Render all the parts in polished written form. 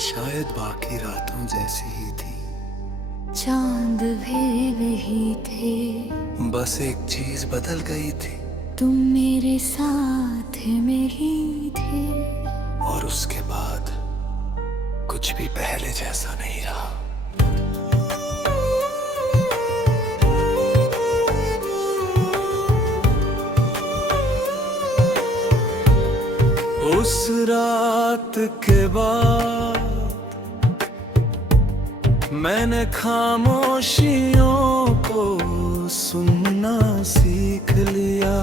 शायद बाकी रातों जैसी ही थी, चांद भी वही थे, बस एक चीज बदल गई थी। तुम मेरे साथ में ही थे। और उसके बाद कुछ भी पहले जैसा नहीं रहा। उस रात के बाद मैंने खामोशियों को सुनना सीख लिया।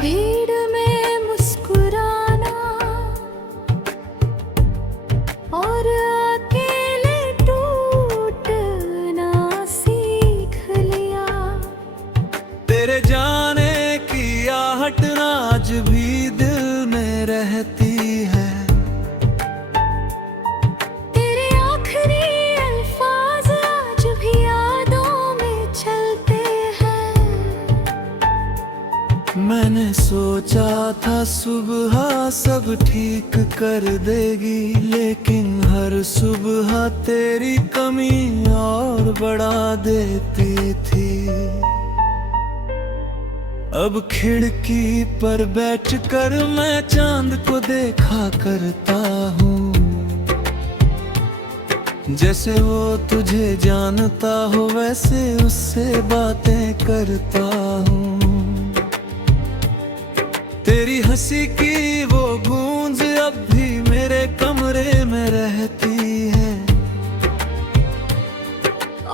भीड़ में मुस्कुराना और अकेले टूटना सीख लिया। तेरे जाने की आहट आज भी दिल में रहती है। तेरे आखिरी अल्फाज आज भी यादों में चलते हैं। मैंने सोचा था सुबह सब ठीक कर देगी, लेकिन हर सुबह तेरी कमी और बढ़ा देती थी। अब खिड़की पर बैठकर मैं चांद को देखा करता हूँ, जैसे वो तुझे जानता हो वैसे उससे बातें करता हूँ। तेरी हंसी की वो गूंज अब भी मेरे कमरे में रहती है।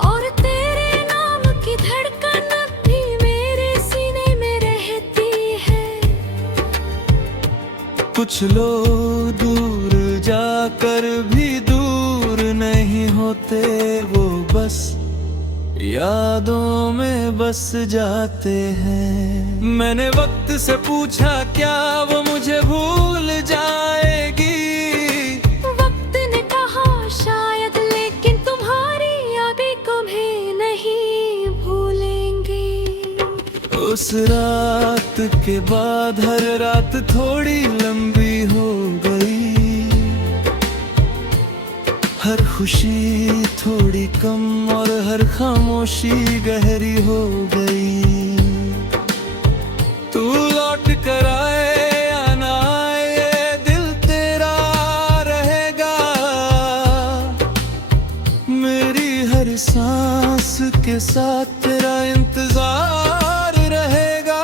और तेरे नाम की धड़कन अब भी मेरे सीने में रहती है। कुछ लोग दूर जाकर भी दूर नहीं होते, वो बस यादों में बस जाते हैं। मैंने वक्त से पूछा क्या वो मुझे भूल जाएगी। वक्त ने कहा शायद, लेकिन तुम्हारी यादें कभी नहीं भूलेंगी। उस रात के बाद हर रात थोड़ी लंबी हो गई, हर खुशी थोड़ी कम और हर खामोशी गहरी हो गई। तू लौट कर आए या ना आए, ये दिल तेरा रहेगा। मेरी हर सांस के साथ तेरा इंतजार रहेगा।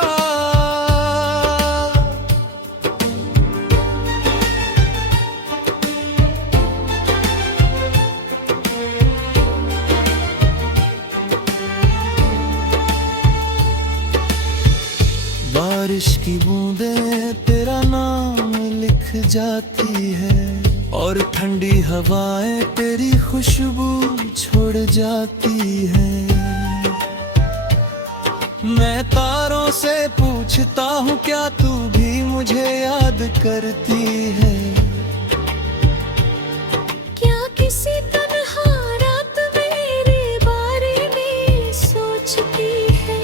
बारिश की बूंदें तेरा नाम लिख जाती है, और ठंडी हवाएं तेरी खुशबू छोड़ जाती है। मैं तारों से पूछता हूँ क्या तू भी मुझे याद करती है। क्या किसी तन्हा रात मेरे बारे में सोचती है।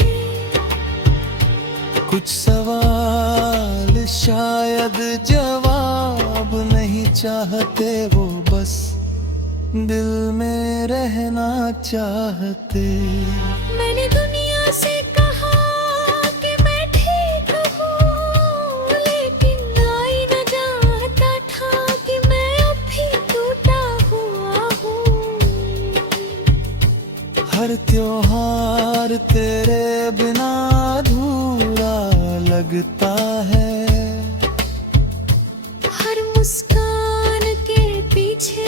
कुछ सवाल शायद जवाब नहीं चाहते, वो बस दिल में रहना चाहते। मैंने दुनिया से कहा कि मैं ठीक हूँ, लेकिन आई न जानता था कि मैं अब भी टूटा हुआ हूँ। हर त्योहार तेरे बिना अधूरा लगता है। हर मुस्कान के पीछे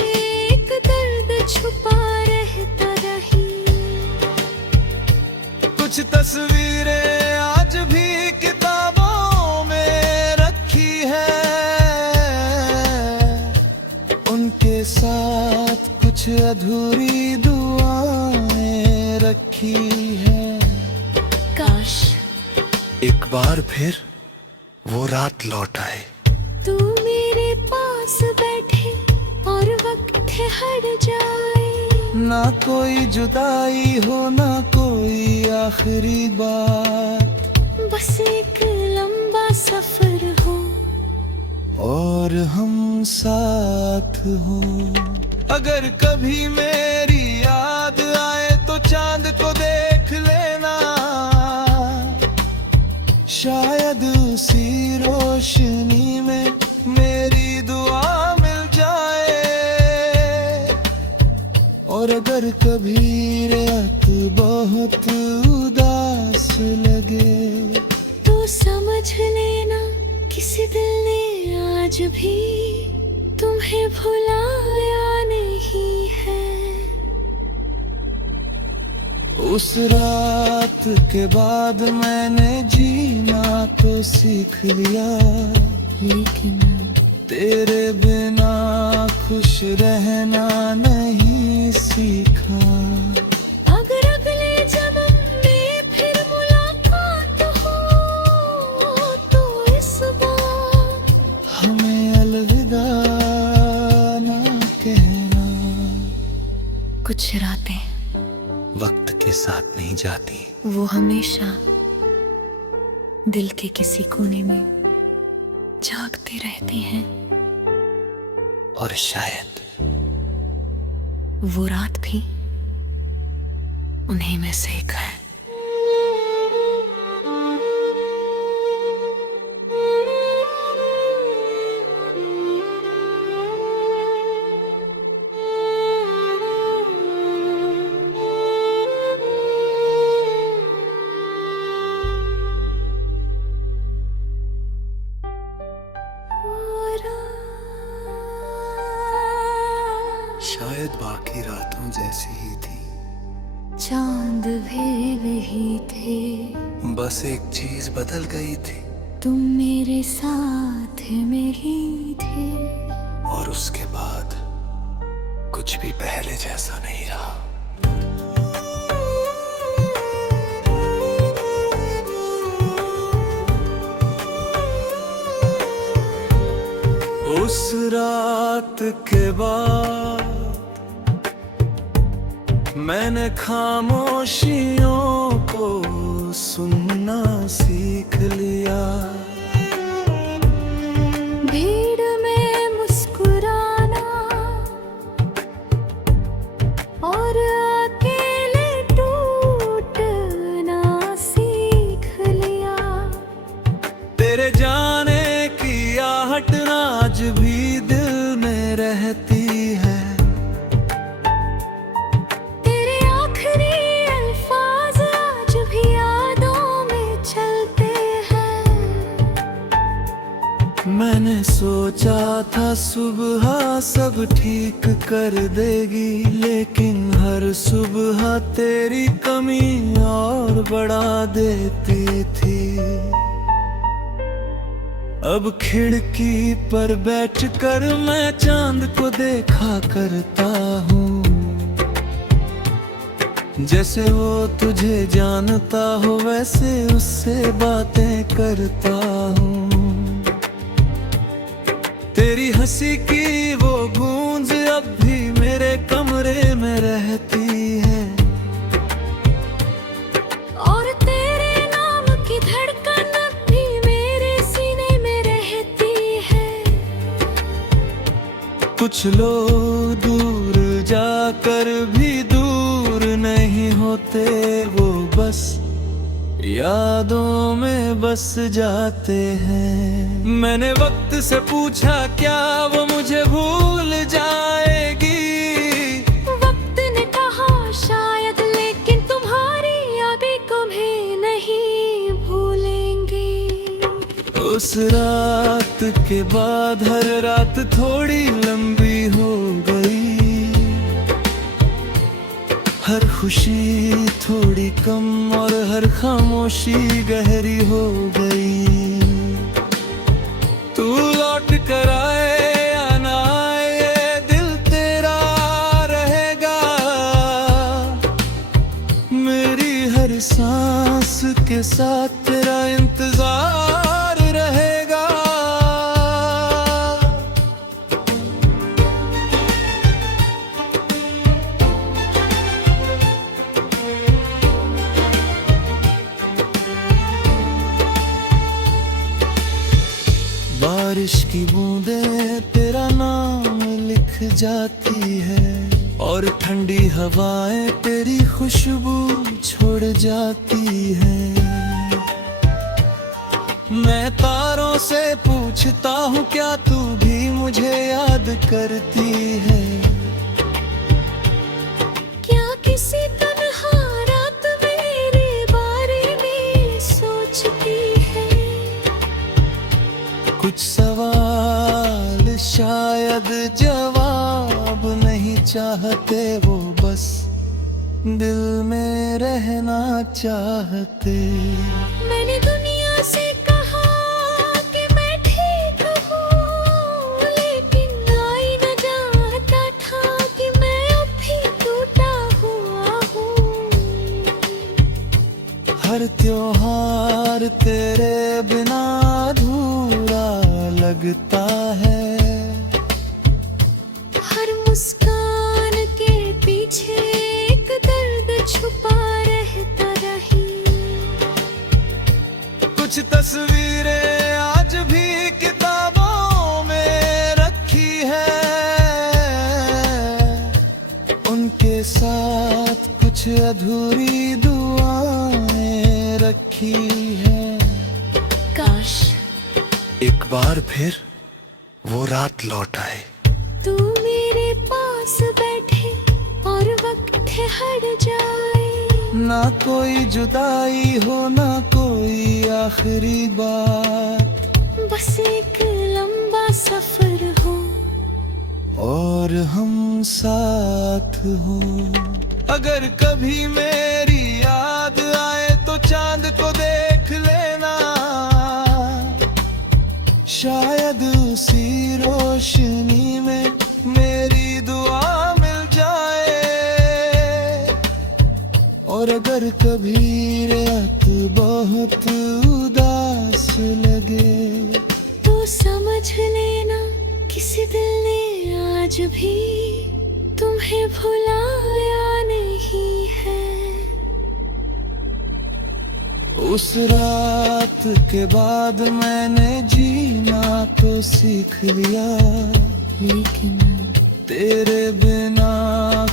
एक दर्द छुपा रहता रही। कुछ तस्वीरें आज भी किताबों में रखी है, उनके साथ कुछ अधूरी दुआएं रखी है। काश एक बार फिर वो रात लौट आए, तू मेरे पास बैठे और वक्त हट जाए। ना कोई जुदाई हो ना कोई आखिरी बात, बस एक लंबा सफर हो और हम साथ हो। अगर कभी मेरी याद आए तो चांद को देख लेना, शायद उसी रोशनी में मेरी दुआ मिल जाए। और अगर कभी रात बहुत उदास लगे तो समझ लेना किसी दिल ने आज भी तुम्हें भुलाया नहीं है। उस रात के बाद मैंने जीना तो सीख लिया, लेकिन तेरे बिना खुश रहना नहीं सीखा। अगर अगले जन्म में फिर मुलाकात हो तो इस बार हमें अलविदा ना कहना। कुछ रातें वक्त के साथ नहीं जाती, वो हमेशा दिल के किसी कोने में जागती रहती हैं। और शायद वो रात भी उन्हीं में से एक है। शायद बाकी रातों जैसी ही थी, चांद भी वही थे, बस एक चीज बदल गई थी। तुम मेरे साथ में ही थे। और उसके बाद कुछ भी पहले जैसा नहीं रहा। उस रात के बाद मैंने खामोशियों को सुनना सीख लिया। भीड़ में मुस्कुराना और अकेले टूटना सीख लिया। तेरे जाने की आहट आज भी दिल में रहती है। तेरे आखिरी अल्फाज आज भी यादों में चलते हैं। मैंने सोचा था सुबह सब ठीक कर देगी, लेकिन हर सुबह तेरी कमी और बढ़ा देती थी। अब खिड़की पर बैठकर मैं चांद को देखा करता हूँ, जैसे वो तुझे जानता हो वैसे उससे बातें करता हूँ। तेरी हंसी की वो गूंज अब भी मेरे कमरे में रहती है। और तेरे नाम की धड़कन भी मेरे सीने में रहती है। कुछ लोग दूर जाकर भी दूर नहीं होते, वो बस यादों में बस जाते हैं। मैंने वक्त से पूछा क्या वो मुझे भूल जाएगी। वक्त ने कहा शायद, लेकिन तुम्हारी यादें कभी नहीं भूलेंगी। उस रात के बाद हर रात थोड़ी लंबी हो गई, हर खुशी थोड़ी कम और हर खामोशी गहरी हो गई। तू लौट कर आए या ना आए ये दिल तेरा रहेगा। मेरी हर सांस के साथ तेरा इंतजार रहेगा। बारिश की बूंदें तेरा नाम लिख जाती है और ठंडी हवाएं तेरी खुशबू छोड़ जाती है। मैं तारों से पूछता हूँ क्या तू भी मुझे याद करती है? क्या किसी तन्हा रात मेरे बारे में सोचती है? कुछ सवाल शायद जवाब नहीं चाहते, वो बस दिल में रहना चाहते। मैंने दुनिया से कहा कि मैं ठीक हूँ, लेकिन आई न जाता था कि मैं अब भी टूटा हुआ हूँ। हर त्योहार तेरे बिना अधूरा लगता है। हर मुस्कान के पीछे एक दर्द छुपा रहता रही। कुछ तस्वीरें आज भी किताबों में रखी है, उनके साथ कुछ अधूरी दुआएं रखी है। काश एक बार फिर वो रात लौट आए, तू मेरे पास बैठे और वक्त ठहर जाए। ना कोई जुदाई हो ना कोई आखिरी बात, बस एक लंबा सफर हो और हम साथ हो। अगर कभी मेरी याद आए तो चांद को देख लेना, शायद उसी रोशनी में मेरी दुआ मिल जाए। और अगर कभी रात बहुत उदास लगे तो समझ लेना किसी दिल ने आज भी तुम्हें भुलाया नहीं है। उस रात के बाद मैंने जीना तो सीख लिया, लेकिन तेरे बिना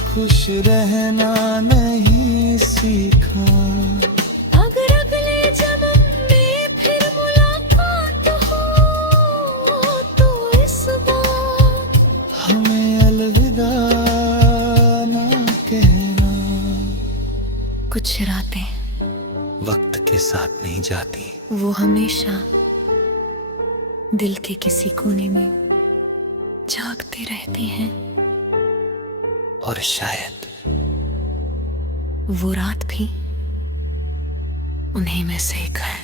खुश रहना नहीं सीखा। अगर अगले जन्म में फिर मुलाकात हो तो इस बार हमें अलविदा ना कहना। कुछ रातें वक्त के साथ नहीं जाती, वो हमेशा दिल के किसी कोने में जागती रहती हैं। और शायद वो रात भी उन्हीं में से एक है।